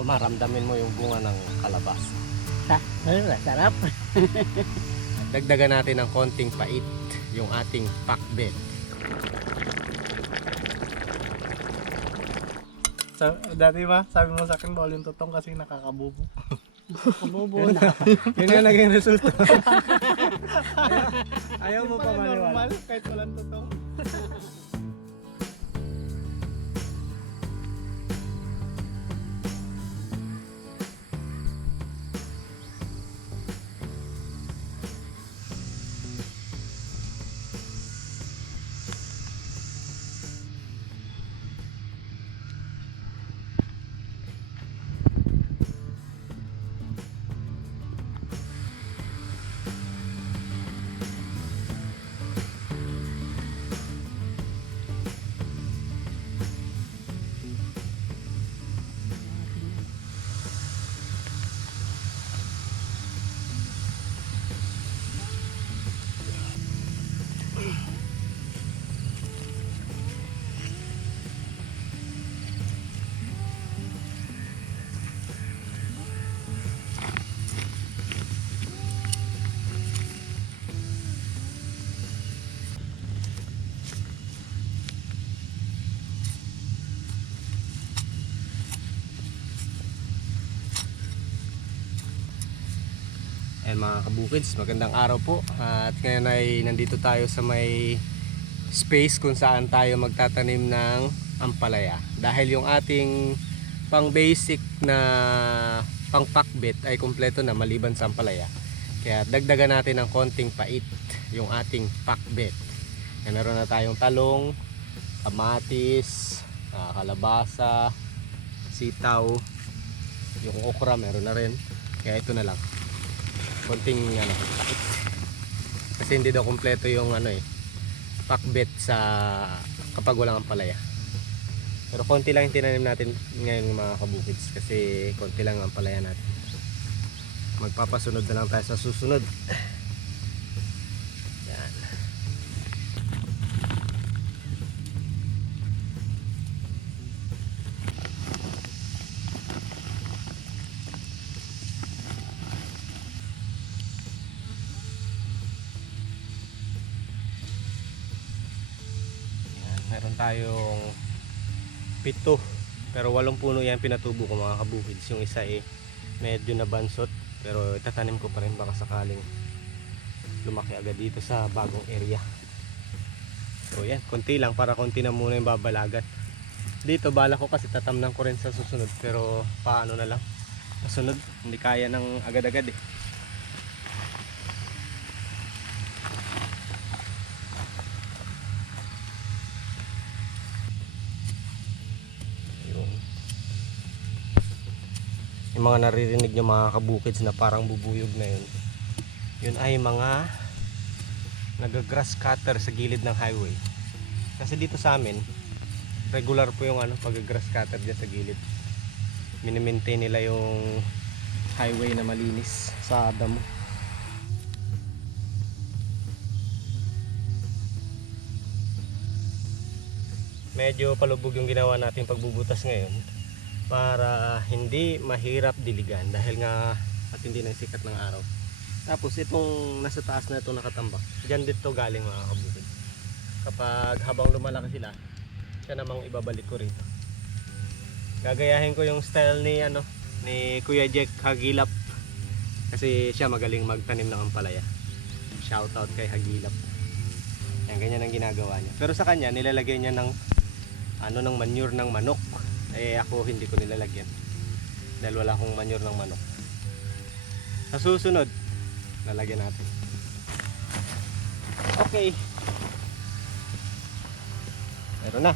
O maramdamin mo yung bunga ng kalabasa. Sa, ano, sarap. Dagdagan natin ng konting pait yung ating pakbet. Sa, dati ba, sabi mo sa akin bawal yung tutong kasi nakakabubo. Kabubo na. Yun nga naging resulta. ayaw, ayaw mo Yung pa maniwala. normal kahit walang tutong. Mga kabukids, magandang araw po. At ngayon ay nandito tayo sa may space kung saan tayo magtatanim ng ampalaya. Dahil yung ating pang basic na pang pakbet ay kumpleto na maliban sa ampalaya. Kaya dagdagan natin ng konting pait yung ating pakbet. Kaya meron na tayong talong, kamatis, ah, kalabasa, sitaw, yung okra meron na rin. Kaya ito na lang konting ano kasi hindi daw kumpleto yung ano eh pakbet sa kapag walang ampalaya. Pero konti lang yung tinanim natin ngayon mga kabukids kasi konti lang ang ampalaya natin. Magpapasunod na lang tayo sa susunod meron tayong pito. Pero walong puno yan pinatubo ko mga kabukids. Yung isa eh medyo nabansot. Pero itatanim ko pa rin baka sakaling lumaki agad dito sa bagong area. So yan, konti lang para konti na muna yung babalagan. Dito bala ko kasi tatamnan ko rin sa susunod pero paano na lang. Masunod, hindi kaya ng agad-agad eh. Yung mga naririnig nyo mga kabukids na parang bubuyog na yun. Yun ay mga nagagrass cutter sa gilid ng highway. Kasi dito sa amin, regular po yung ano, pag-grass cutter dyan sa gilid. Minimaintain nila yung highway na malinis sa damo. Medyo palubog yung ginawa natin pagbubutas ngayon para hindi mahirap diligan dahil nga matindi ng sikat ng araw. Tapos itong nasa taas na ito nakatambak, dyan dito galing mga kabukid. Kapag habang lumalaki sila, siya namang ibabalik ko rito. Gagayahin ko yung style ni ano ni Kuya Jack Hagilap kasi siya magaling magtanim ng ampalaya. Shout out kay Hagilap. Yan ganyan ang ginagawa niya. Pero sa kanya nilalagay niya ng ano ng manure ng manok. Eh ako hindi ko nilalagyan. Dahil wala akong manure ng manok. Sa susunod, lalagyan natin. Okay. Meron na.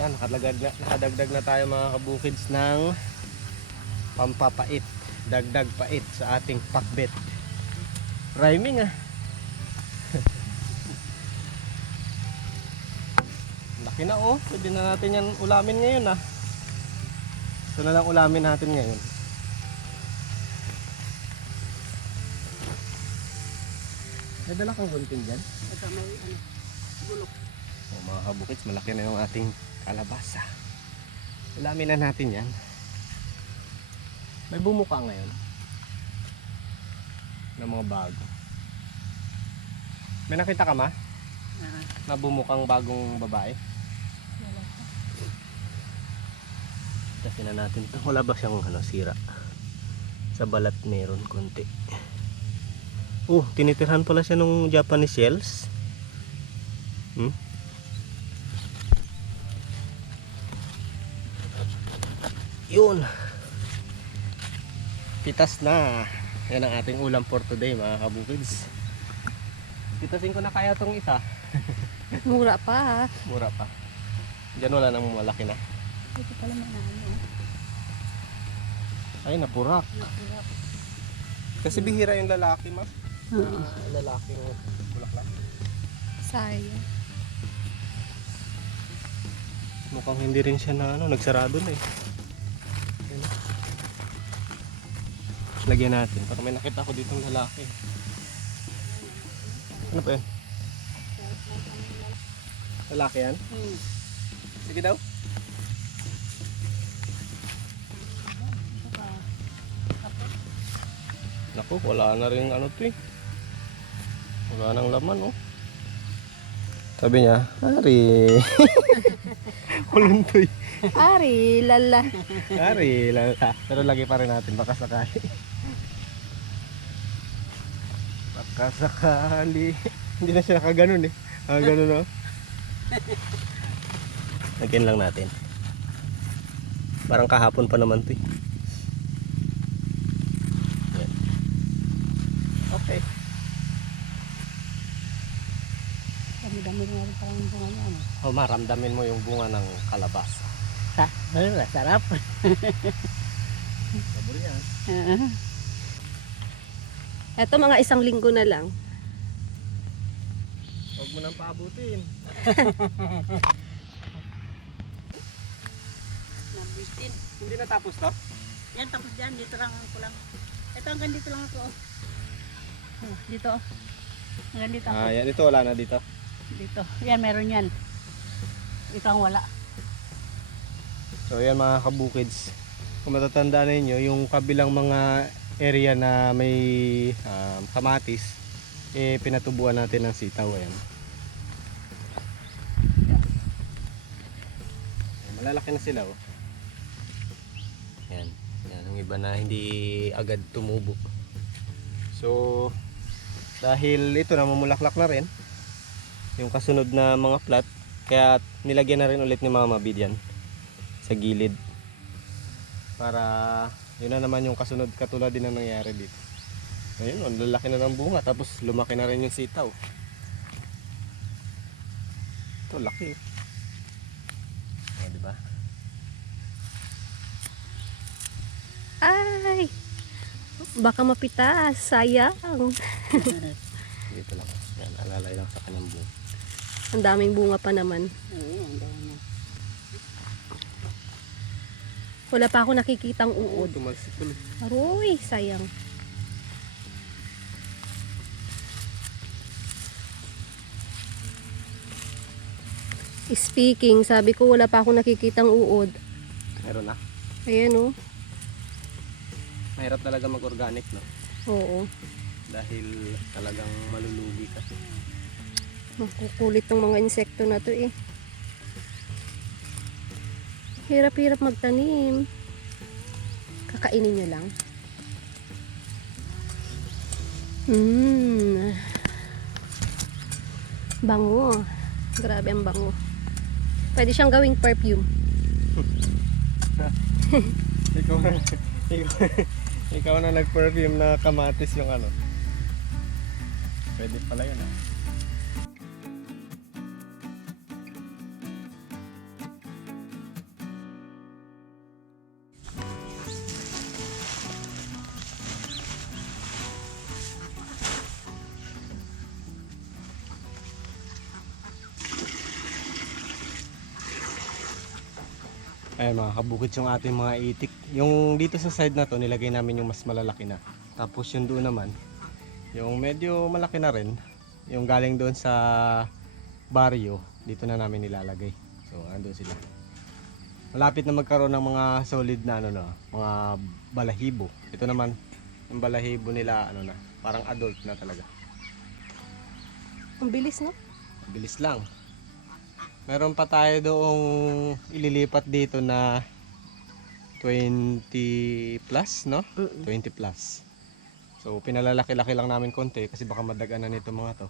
Ayan, nakadagdag na, nakadagdag na tayo mga kabukids ng pampapait. Dagdag pait sa ating pakbet. Rhyming ah. Laki na oh. Pwede na natin yan ulamin ngayon ah. Ito na lang ulamin natin ngayon. May dala kang gunting dyan? Ito may ano, O, Oh, mga kabukits, malaki na yung ating kalabasa. Ulamin na natin yan. May bumuka ngayon. Ng mga bago. May nakita ka ma? Ah, Na bumukang bagong babae? Kasi na natin to. Wala ba siyang ano, sira? Sa balat meron konti. Oh, tinitirhan pala siya nung Japanese shells. Hmm? Yun. Pitas na. Yan ang ating ulam for today mga kabukids. Pitasin ko na kaya tong isa. Mura pa. Mura pa. Diyan wala nang malaki na. Ito pala manalo. Ay, napurak. Kasi bihira yung lalaki, ma. Oo. lalaki ng bulaklak. Sayang. Mukhang hindi rin siya na ano, nagsarado na eh. Lagyan natin. Para may nakita ko dito ng lalaki. Ano pa yan? Lalaki yan? hmm. Sige daw. Naku, wala na rin ano to eh. Wala nang laman oh. Sabi niya, Ari. Kuluntoy. Ari, lala. Ari, lala. Pero lagi pa rin natin, baka sakali. Baka sakali. Hindi na siya nakaganon eh. Ah, ganun oh. Lagyan lang natin. Parang kahapon pa naman to eh. Dami-dami nga rin parang bunga niya. Ano? O maramdamin mo yung bunga ng kalabasa. Sa, ayun, sarap. Sabor yan. Ah, Ito mga isang linggo na lang. Huwag mo nang paabutin. nabitin. Hindi natapos to? Yan, tapos dyan. Dito lang ako lang. Ito, hanggang dito lang ako. oh. Oh, dito. oh. Hanggang dito ako. Ah, yan. Ito wala na dito. Dito. Yan, meron yan. Ito ang wala. So yan mga kabukids. Kung matatandaan ninyo, yung kabilang mga area na may um, kamatis, eh pinatubuan natin ng sitaw. Ayan. Malalaki na sila oh. Yan. Yan ang iba na hindi agad tumubo. So dahil ito na mamulaklak na rin yung kasunod na mga plat. Kaya nilagyan na rin ulit ni Mama Bid yan sa gilid. Para yun na naman yung kasunod katulad din ang nangyari dito. Ayun ang lalaki na ng bunga tapos lumaki na rin yung sitaw. Ito laki. Oh, di ba? Ay! Baka mapitas. Sayang. dito lang. Yan alalay lang sa kanyang bunga Ang daming bunga pa naman. Oo, ang dami. Wala pa ako nakikitang uod. tumalsik Aroy, sayang. Speaking, sabi ko wala pa ako nakikitang uod. meron na Ayan oh. mahirap talaga mag organic no Oo. dahil talagang malulugi ka Makukulit ng mga insekto na to eh. Hirap-hirap magtanim. Kakainin nyo lang. Mmm. Bango. Grabe ang bango. Pwede siyang gawing perfume. ikaw na ikaw, ikaw na nag-perfume na kamatis yung ano pwede pala yun ah Ayan mga kabukid yung ating mga itik. Yung dito sa side na to, nilagay namin yung mas malalaki na. Tapos yung doon naman, yung medyo malaki na rin, yung galing doon sa baryo, dito na namin nilalagay. So, andun sila. malapit na magkaroon ng mga solid na ano no, mga balahibo. Ito naman, yung balahibo nila ano na, parang adult na talaga. Ang bilis, no? Bilis lang. Meron pa tayo doong ililipat dito na 20 plus, no? 20 plus. So, pinalalaki-laki lang namin konti kasi baka madaganan nito mga to.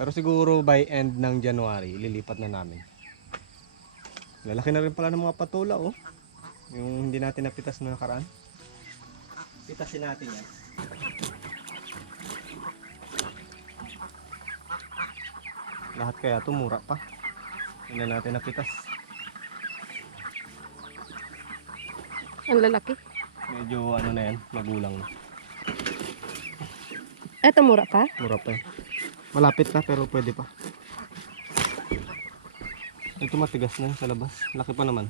Pero siguro by end ng January, ililipat na namin. Lalaki na rin pala ng mga patola, oh. Yung hindi natin napitas na nakaraan. Pitasin natin yan. Lahat kaya tumura pa. Hindi na natin napitas. Ang lalaki. Medyo ano na yan, magulang na. Eto, mura pa. Mura pa eh. Malapit na pero pwede pa. Ito matigas na sa labas. Laki pa naman.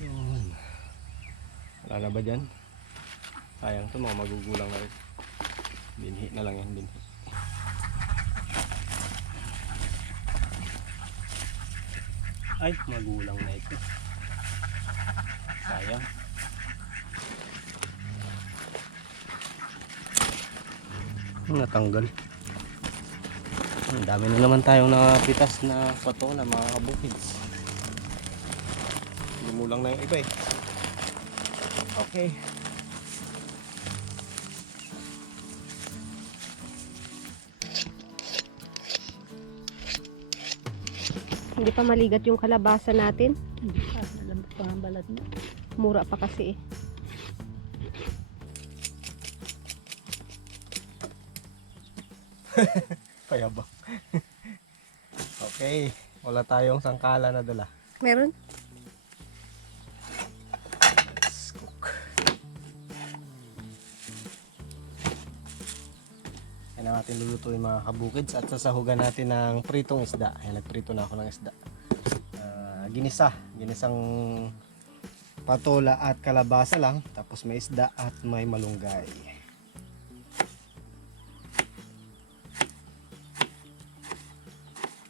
Yun. Wala na ba dyan? Sayang to mga magugulang na rin. Binhi na lang yan, binhi. Ay, magulang na ito. Sayang. natanggal ang dami na naman tayong nakapitas na patola mga kabukids lumulang na yung iba eh okay Hindi pa maligat yung kalabasa natin. Nalambot pa ang balat mo. Mura pa kasi eh. kaya ba okay wala tayong sangkala na dala Meron? Ating lulutuin mga kabukids at sasahugan natin ng pritong isda yan nagprito na ako ng isda Ah, ginisa ginisang patola at kalabasa lang tapos may isda at may malunggay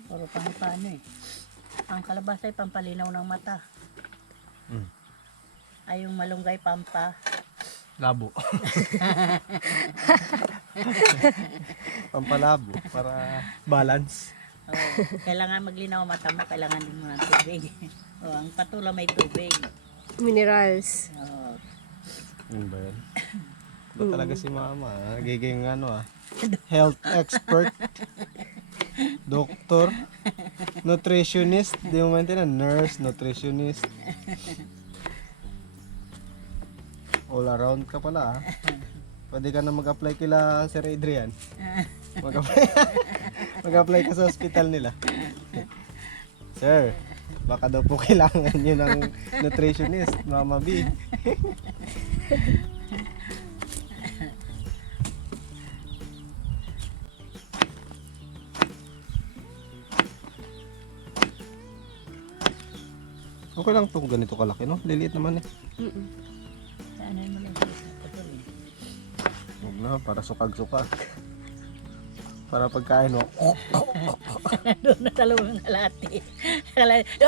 Puro pang paano eh. Ang kalabasa ay pampalinaw ng mata. Mm. Ay yung malunggay pampa. Labo. Pampalabo para balance. Oh, kailangan maglinaw ang mata mo, kailangan din mo ng tubig. oh, ang patula may tubig. Minerals. Oh, Yun ba yun? Ba talaga si mama? ah? Nagiging ano ah. Health expert. Doktor. Nutritionist. Di mo maintindihan. Nurse. Nutritionist. All around ka pala ah. Pwede ka na mag-apply kila Sir Adrian. Mag-apply, mag-apply ka sa hospital nila. Sir, baka daw po kailangan nyo ng nutritionist, Mama B. Okay lang itong ganito kalaki, no? Liliit naman eh. Mm-mm. Na, para sukag-sukag. Para pagkain mo. Oh, Doon na sa loob ng kalati. Kalati.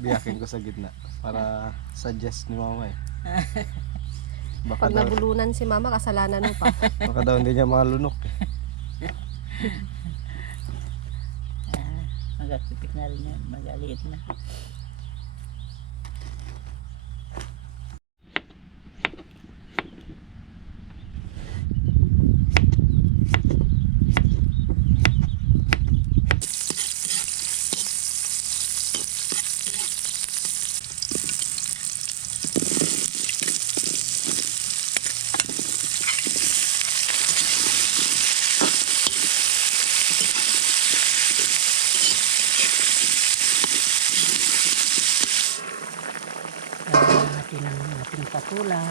biyakin ko sa gitna. Para suggest ni mama eh. Baka Pag daw, nabulunan si mama, kasalanan mo pa. baka daw hindi niya malunok eh. Ah, magkakipik na rin yan. Magaliit na. Kailangan natin ang ating patula.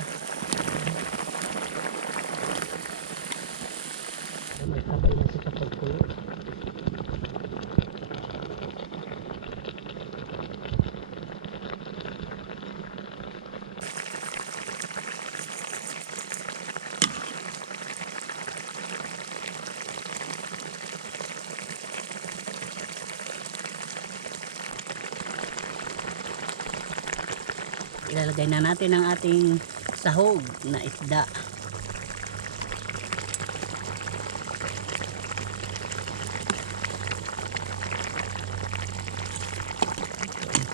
Ilalagay na natin ang ating sahog na isda.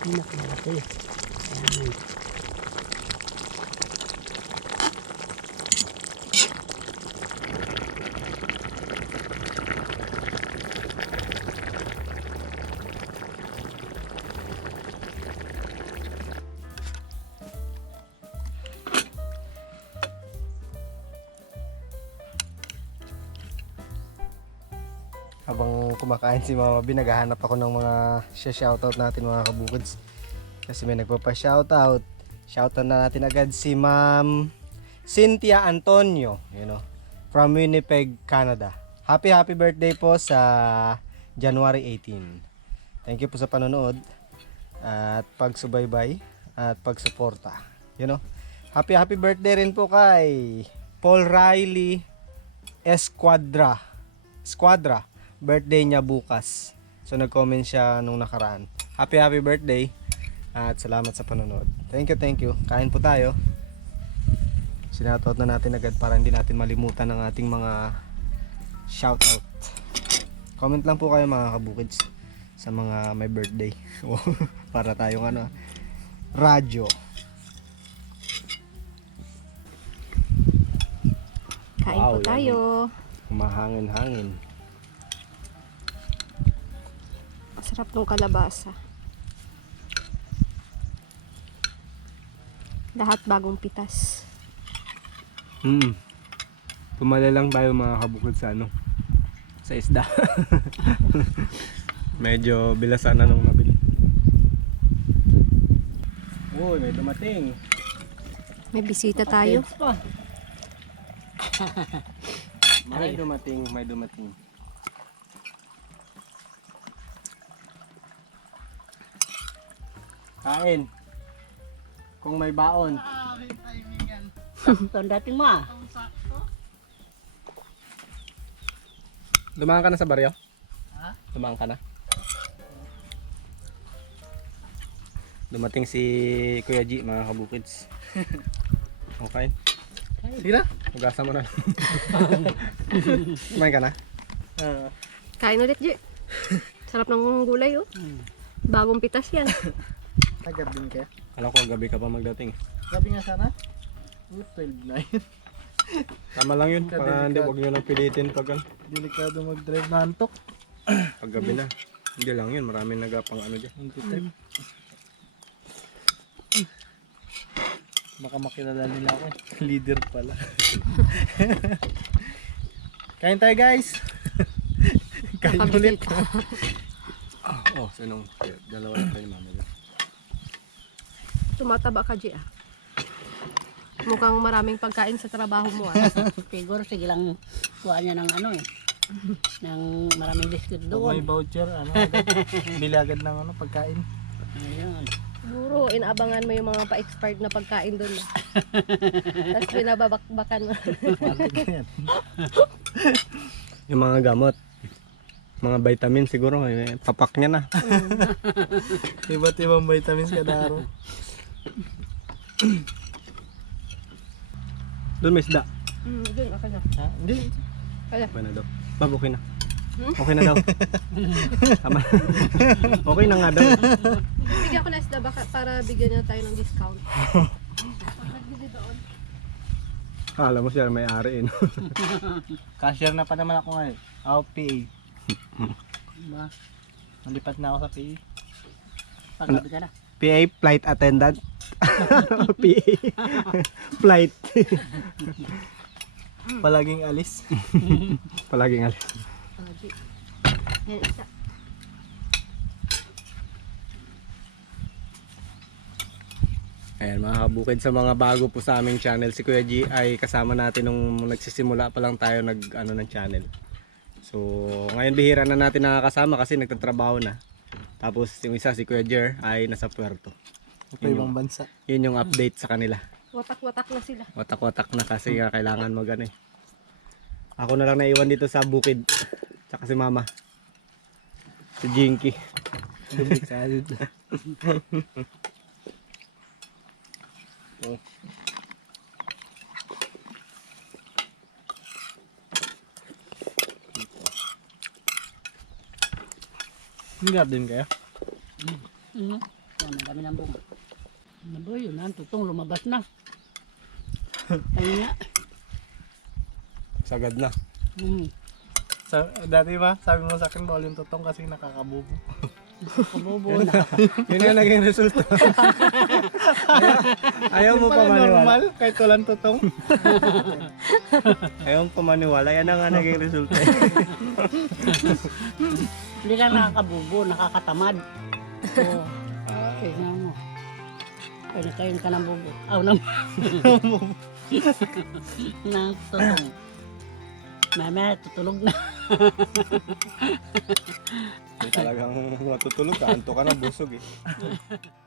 Pinakamalaki. Ayan. Kumakain si Mama B, naghahanap ako ng mga shoutout natin mga kabukids. Kasi may nagpapa-shoutout. Shoutout na natin agad si Ma'am Cynthia Antonio, you know, from Winnipeg, Canada. Happy happy birthday po sa January 18. Thank you po sa panonood at pagsubaybay at pagsuporta. You know, happy happy birthday rin po kay Paul Riley Esquadra. Squadra. Birthday niya bukas. So nag-comment siya nung nakaraan. Happy happy birthday at salamat sa panonood. Thank you, thank you. Kain po tayo. Sinatout na natin agad para hindi natin malimutan ang ating mga shoutout. Comment lang po kayo mga kabukids sa mga may birthday. para tayong ano, radyo. Kain Wow, po yan. tayo. Humahangin-hangin. Masarap ng kalabasa. Lahat bagong pitas. Hmm. Pumala lang tayo mga kabukid sa ano. Sa isda. Medyo bilasan na nung nabili. Uy, may dumating. May bisita tayo. May dumating, may dumating. Kain. Kung may baon. Sakto ang dating mo ah. Dumaan ka na sa baryo? Ha? Dumaan ka na? Dumating si Kuya G, mga kabukids. Okay. Sige na. Hugasan mo na. Kumain ka na? Ah, Kain ulit, Ji. Sarap ng gulay, oh. Bagong pitas yan. Din kaya. Alam ko gabi ka pa magdating. Sabi nga sana. Oh, 12 na yun. Tama lang yun. Para hindi, huwag nyo nang pilitin pag, ano, Delikado mag-drive na antok. pag gabi na. Hindi lang yun. Maraming nagapang ano dyan. Ang trip. Baka makilala nila ako. eh. Leader pala. Kain tayo guys. Kain ulit. Nakabisita. Oh, sinong? Dalawa na tayo mama dyan. Tumataba ka, Ji, ah. Mukhang maraming pagkain sa trabaho mo, ah. Siguro sige lang kuha niya ng ano eh. ng maraming biscuit Pag may doon. voucher, ano agad. Bili agad ng ano, pagkain. Ayun. Siguro, inaabangan mo yung mga pa-expired na pagkain doon. ah. Tapos binababakbakan mo. Yan? Yung mga gamot. Mga vitamin siguro. eh, Papak niya na. Iba't ibang vitamins kada araw. Doon may isda. Hmm, doon, ako na. Ha? Hindi. Okay na daw. Bab, okay na. Hmm? Okay na daw. Tama. okay na nga daw. Bigyan ko na isda baka para bigyan niya tayo ng discount. Alam mo siya may ari eh. no? Cashier na pa naman ako ngayon. Ako PA. Ba? Nalipat na ako sa PA. Paggabi ka na. PA, flight attendant. PA. flight. Palaging alis. Palaging alis. Ayan mga kabukid sa mga bago po sa aming channel si Kuya G ay kasama natin nung nagsisimula pa lang tayo nag ano ng channel. So ngayon bihira na natin nakakasama kasi nagtatrabaho na. Tapos yung isa si Kuya Jer ay nasa puerto. Sa ibang bansa. Yun yung update sa kanila. Watak-watak na sila. Watak-watak na kasi nga kailangan mag ano eh. Ako na lang naiwan dito sa bukid. Tsaka si mama. Si Jinky. Delikado. Oh. May garden kaya? Mhm. Yan, ang dami ng bunga. Ano ba yun? Ang tutong lumabas na. Ayun nga. Sagad na. Hmm. Sa, dati ba, sabi mo sa akin bawal yung tutong kasi nakakabubo. Kabobo na. Yun yung naging resulta. ayaw, ayaw mo pa maniwala. normal, kahit walang tutong. Ayaw mo pa maniwala. Yan na nga naging resulta. Hindi lang nakakabubo, nakakatamad. Oo. Tingnan mo. Pwede kain ka ng bubo. Aw, ng ng tutong. Mama, tutulog na. talagang matutulog ka. Anto ka na busog eh.